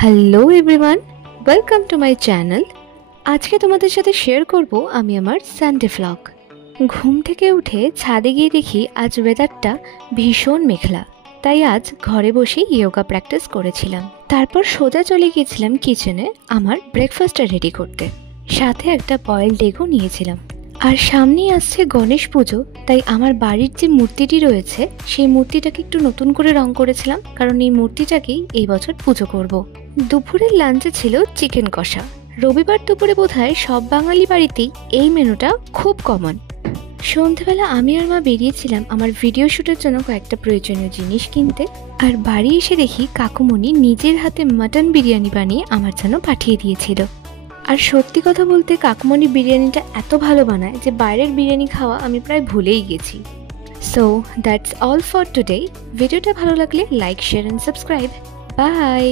Hello everyone, welcome to my channel. আজকে তোমাদের সাথে শেয়ার করব আমি আমার সানডে ভ্লগ। ঘুম থেকে উঠে ছাদে গিয়ে দেখি আজ ওয়েদারটা ভীষণ মেঘলা, তাই আজ ঘরে বসেই ইয়োগা প্র্যাকটিস করেছিলাম। তারপর সোজা চলে গিয়েছিলাম কিচেনে আমার ব্রেকফাস্টটা রেডি করতে, সাথে একটা বয়েলড এগও নিয়েছিলাম। আর সামনেই আসছে গণেশ পুজো, তাই আমার বাড়ির যে মূর্তিটি রয়েছে সেই মূর্তিটাকে একটু নতুন করে রং করেছিলাম, কারণ এই মূর্তিটাকেই এই বছর পুজো করব। দুপুরের লাঞ্চে ছিল চিকেন কষা। রবিবার দুপুরে বোধহয় সব বাঙালি বাড়িতেই এই মেনুটা খুব কমন। সন্ধেবেলা আমি আর মা বেরিয়েছিলাম আমার ভিডিও শ্যুটের জন্য কয়েকটা প্রয়োজনীয় জিনিস কিনতে, আর বাড়ি এসে দেখি কাকুমণি নিজের হাতে মাটন বিরিয়ানি বানিয়ে আমার জন্য পাঠিয়ে দিয়েছিল। আর সত্যি কথা বলতে কাকুমণি বিরিয়ানিটা এত ভালো বানায় যে বাইরের বিরিয়ানি খাওয়া আমি প্রায় ভুলেই গেছি। So that's all for today. ভিডিওটা ভালো লাগলে like, share and subscribe. By.